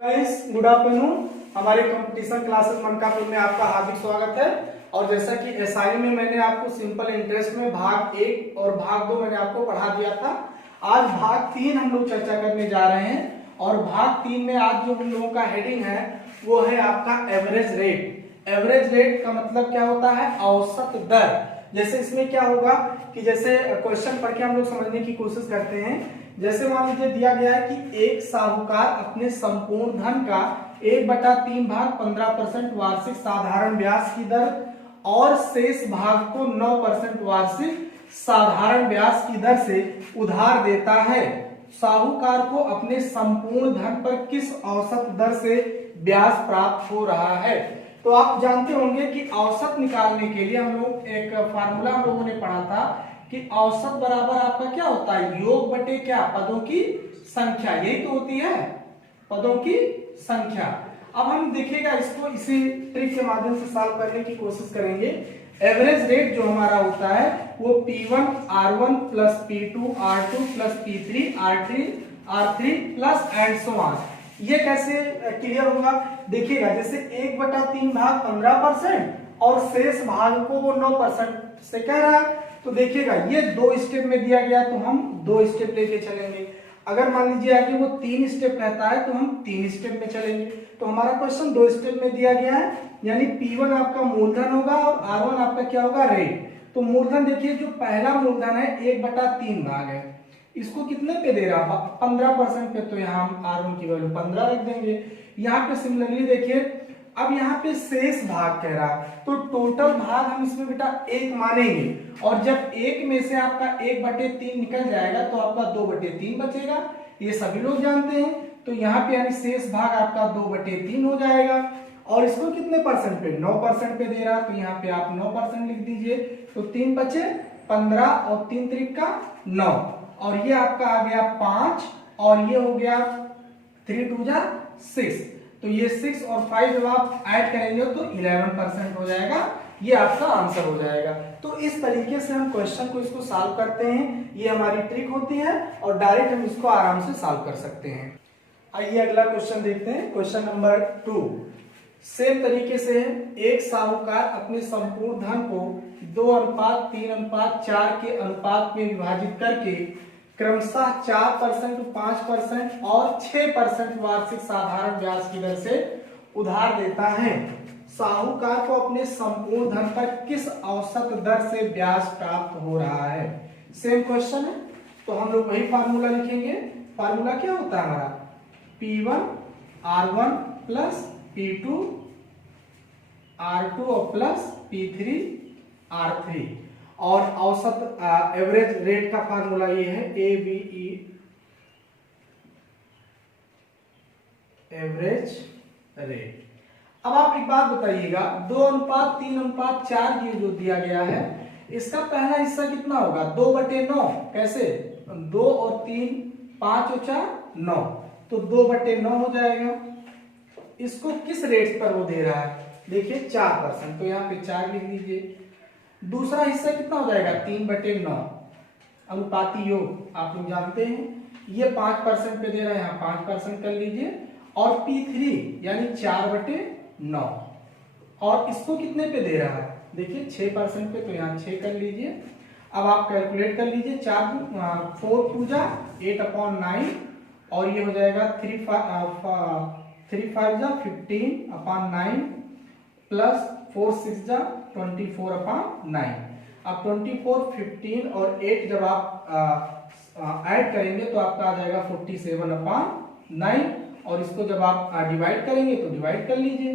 Guys good afternoon. हमारे competition classes Mankapur में आपका हार्दिक स्वागत है। और जैसा कि एसआई में मैंने आपको सिंपल इंटरेस्ट में भाग 1 और भाग 2 मैंने आपको पढ़ा दिया था। आज भाग 3 हम लोग चर्चा करने जा रहे हैं। और भाग 3 में आज जो हम लोगों का हेडिंग है वो है आपका एवरेज रेट। एवरेज रेट का मतलब क्या होता है? औसत दर। जैसे इसमें क्या होगा कि जैसे क्वेश्चन पढ़ के हम लोग समझने की कोशिश करते हैं। जैसे मान लीजिए दिया गया है कि एक साहूकार अपने संपूर्ण धन का 1/3 भाग 15% वार्षिक साधारण ब्याज की दर और शेष भाग को 9% वार्षिक साधारण ब्याज की दर से उधार देता है। साहूकार को अपने संपूर्ण धन पर किस औसत दर से ब्याज प्राप्त हो रहा है? तो आप जानते होंगे कि औसत निकालने के लिए हम लोग एक फार्मूला हम लोगों ने पढ़ा था कि औसत बराबर आपका क्या होता है? योग बटे क्या? पदों की संख्या। यही तो होती है, पदों की संख्या। अब हम देखिएगा इसको इसी ट्रिक के माध्यम से सॉल्व करने की कोशिश करेंगे। एवरेज रेट जो हमारा होता है वो P1 R1 plus P2 R2 plus P3 R3 plus and so on. ये कैसे क्लियर होगा? देखिएगा जैसे 1/3 भाग 15% और शेष भाग को वो 9% से कह रहा है। तो देखिएगा ये 2 स्टेप में दिया गया तो हम 2 स्टेप लेके चलेंगे। अगर मान लीजिए आगे वो 3 स्टेप कहता है तो हम 3 स्टेप में चलेंगे। तो हमारा क्वेश्चन 2 स्टेप में दिया गया है, यानी P1 आपका मूलधन होगा और R1 आपका क्या होगा? रेट। तो मूलधन देखिए जो पहला मूलधन है 1/3 भाग है, इसको कितने पे दे रहा? 15% पे। तो यहाँ हम R1 की वैल्यू 15 रख देंगे। यहाँ पे सिमिलरली देखिए अब यहाँ पे शेष भाग कह रहा है तो टोटल भाग हम इसमें बेटा 1 मानेंगे। और जब 1 में से आपका 1/3 निकल जाएगा तो आपका 2/3 बचेगा। ये सभी लोग जानते हैं। तो यहाँ पे यानी शेष भाग आपका 2/3 हो जाएगा। और इसको कितने परसेंट पे? 9% पे दे रहा। तो यहाँ पे आप 9% लिख दीजिए। तो 3 बचे 15 और 3 त्रिक का 9। और ये आपका आ गया 5 और ये हो गया 3 2 जा 6। तो ये 6 और 5 जब आप ऐड करेंगे तो 11% हो जाएगा। ये आपका आंसर हो जाएगा। तो इस तरीके से हम क्वेश्चन को इसको सॉल्व करते हैं। ये हमारी ट्रिक होती है और डायरेक्ट हम इसको आराम से सॉल्व कर सकते हैं। आइए अगला क्वेश्चन देखते हैं। क्वेश्चन नंबर 2 सेम तरीके से एक साहूकार अपने संपूर्ण धन को 2:3:4 के अनुपात में विभाजित करके क्रमशः 4%, 5% और 6% वार्षिक साधारण ब्याज की दर से उधार देता है। साहूकार को अपने संपूर्ण धन पर किस औसत दर से ब्याज प्राप्त हो रहा है? सेम क्वेश्चन है तो हम लोग वही फार्मूला लिखेंगे। फार्मूला क्या होता है हमारा? P1 R1 plus P2 R2 plus P3 R3। और औसत एवरेज रेट का फार्मूला ये है AVE एवरेज रेट। अब आप एक बात बताइएगा 2:3:4 ये जो दिया गया है इसका पहला हिस्सा कितना होगा? 2/9। कैसे? 2 और 3 5 और 4 9। तो 2/9 हो जाएगा। इसको किस रेट पर वो दे रहा है? देखिए 4%। तो यहाँ पे 4 लिख दीजिए। दूसरा हिस्सा कितना हो जाएगा? 3/9 अनुपाती योग आप लोग जानते हैं। ये 5% पे दे रहा है, यहाँ 5% कर लीजिए। और P3 यानी 4/9 और इसको कितने पे दे रहा है? देखिए 6% पे। तो यहाँ 6 कर लीजिए। अब आप कैलकुलेट कर लीजिए। 4 2 जा 8/9 और ये हो जाएगा 3 5 जा 15/9 प्लस 4 6 जा 24/9। अब 24 15 और 8 जब आप ऐड करेंगे तो आपका आ जाएगा 47/9। और इसको जब आप डिवाइड करेंगे तो डिवाइड कर लीजिए।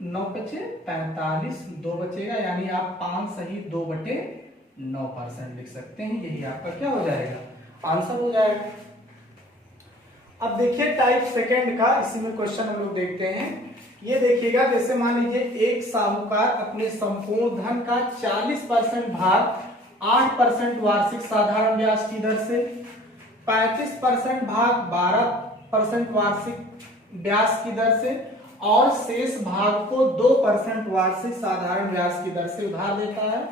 9 बचे 45 2 बचेगा, यानी आप 5 सही 2/9% लिख सकते हैं। यही आपका क्या हो जाएगा? आंसर हो जाएगा। अब देखिए टाइप सेकंड का इसी में क्वेश्चन हम लोग देखते हैं। ये देखिएगा जैसे मान लीजिए एक साहूकार अपने संपूर्ण धन का 40% भाग 8% वार्षिक साधारण ब्याज की दर से, 35% भाग 12% वार्षिक ब्याज की दर से और शेष भाग को 2% वार्षिक साधारण ब्याज की दर से उधार देता है।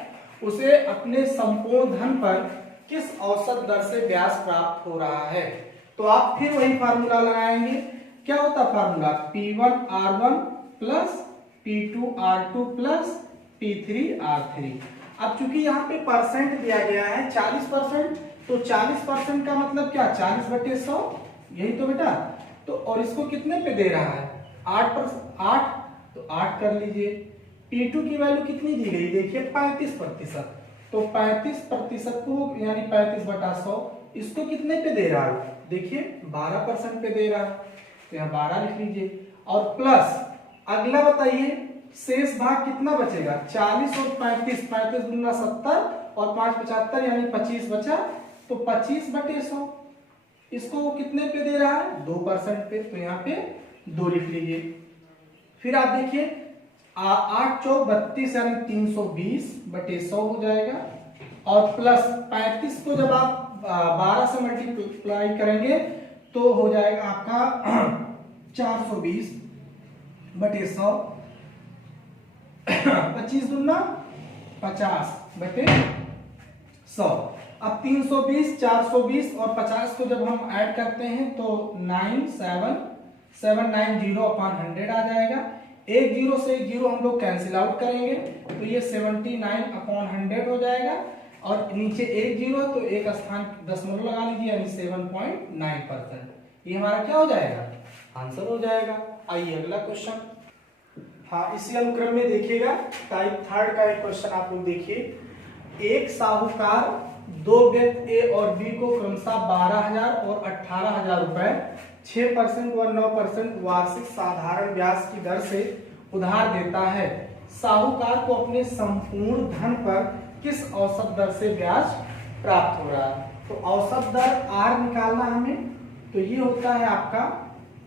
उसे अपने संपूर्ण धन पर किस औसत दर से ब्याज प्राप्त हो रहा है। तो आप फिर वही फार्मूला लगाएंगे। क्या होता formula, P1R1 plus P2R2 plus P3R3। अब चूंकि यहाँ पे परसेंट दिया गया है 40%, तो 40% का मतलब क्या, 40/100, यही तो बेटा। तो और इसको कितने पे दे रहा है, 8, तो 8 कर लीजिए। P2 की वैल्यू कितनी दी गई, देखिए 35%, तो 35% को यानी 35/100, इसको कितने पे दे रहा है, देखिए 12% पे दे रहा है, तो यहाँ 12 लिख लीजिए। और प्लस अगला बताइए शेष भाग कितना बचेगा, 40 और 35, 35 दूना 70 और 5 75 यानी 25 बचा, तो 25/100 इसको कितने पे दे रहा है, 2% पे, तो यहाँ पे 2 लिख लीजिए। फिर आप देखिए 8 चौक 32 यानी 320/100 हो जाएगा। और प्लस 35 को जब आप 12 से मल्टीप्लाई करेंगे तो हो जाएगा आपका 420/100, 25 दूना 50/100। अब 320, 420 और 50 को जब हम ऐड करते हैं तो 9790/100 आ जाएगा। एक जीरो से एक जीरो हम लोग कैंसिल आउट करेंगे तो ये 79/100 हो जाएगा। और नीचे एक जीरो तो एक स्थान दशमलव लगा लीजिए यानी 7.9%। ये हमारा क्या हो जाएगा, आंसर हो जाएगा। आइए अगला क्वेश्चन। हाँ, इसी अनुक्रम में देखिएगा टाइप 3 का एक क्वेश्चन आप लोग देखिए। एक साहूकार दो व्यक्ति ए और बी को क्रमशः 12,000 और 18,000 रुपए 6% व 9% वार्षिक साधारण ब्याज की दर से उधार देता है। साहूकार को अपने संपूर्ण धन पर किस औसत दर से ब्याज प्राप्त हो रहा है। तो औसत दर आर निकालना हमें, तो ये होता है आपका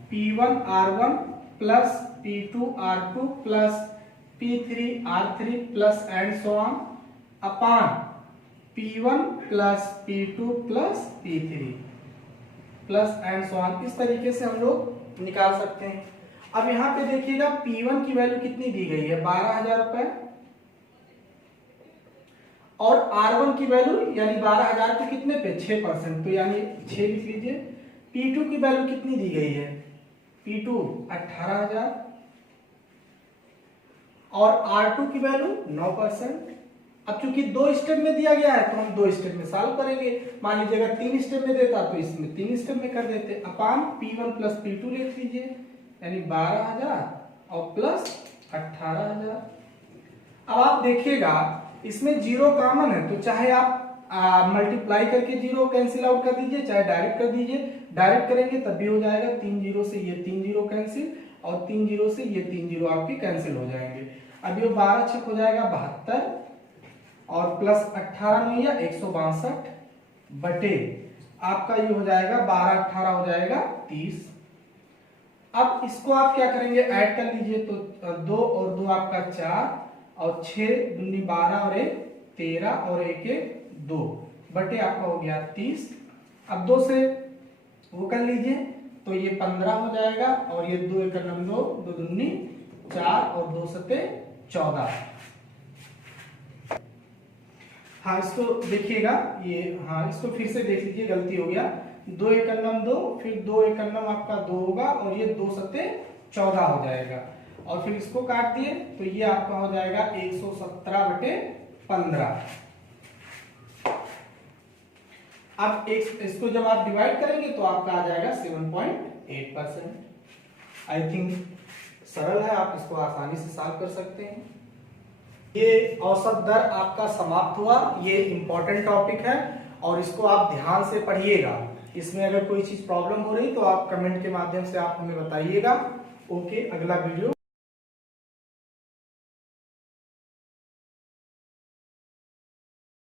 P1R1 plus P2R2 plus P3R3 plus and so on upon P1 plus P2 plus P3 plus and so on. इस तरीके से हम लोग निकाल सकते हैं। अब यहाँ पे देखिएगा P1 की वैल्यू कितनी दी गई है, 12,000 रुपए, और R1 की वैल्यू यानी 12,000 पे कितने पे, 6%, तो यानी 6 लिख लीजिए। P2 की वैल्यू कितनी दी गई है, P2 18,000 और R2 की वैल्यू 9%। अब चूंकि 2 स्टेप में दिया गया है तो हम 2 स्टेप में सॉल्व करेंगे। मान लीजिए अगर 3 स्टेप में देता तो इसमें 3 स्टेप में कर देते। अपान P1 प्लस P2 लिख लीजिए यानी 12,000 और प्लस 18,000। अब आप देखिएगा इसमें जीरो कॉमन है, तो चाहे आप मल्टीप्लाई करके जीरो कैंसिल आउट कर दीजिए, चाहे डायरेक्ट कर दीजिए। डायरेक्ट करेंगे तब भी हो जाएगा, 3 जीरो से ये 3 जीरो कैंसिल और 3 जीरो से ये 3 जीरो आपके कैंसिल हो जाएंगे। अब ये 12 छक हो जाएगा 72 और प्लस 18 में या 162 बटे आपका ये हो जाएगा 12 18 हो जाएगा 30। अब इसको आप क्या करेंगे, ऐड कर लीजिए, तो 2 और 2 आपका 4 और 6 दूनी 12 और 1 13 और 1 1 2 बटे आपका हो गया 30। अब 2 से वो कर लीजिए तो ये 15 हो जाएगा और ये 2 1 9 2 2 दूनी 4 और 2 7 14। हाँ इसको देखिएगा, ये हाँ इसको फिर से देख लीजिए, गलती हो गया। 2 1 9 2 फिर 2 1 9 आपका 2 होगा और ये 2 7 14 हो जाएगा और फिर इसको काट दिए तो ये आपका हो जाएगा 117/15। अब इसको जब आप डिवाइड करेंगे तो आपका आ जाएगा 7.8%। आई थिंक सरल है, आप इसको आसानी से सॉल्व कर सकते हैं। ये औसत दर आपका समाप्त हुआ। ये इंपॉर्टेंट टॉपिक है और इसको आप ध्यान से पढ़िएगा। इसमें अगर कोई चीज प्रॉब्लम हो रही तो आप कमेंट के माध्यम से आप हमें बताइएगा। ओके, अगला वीडियो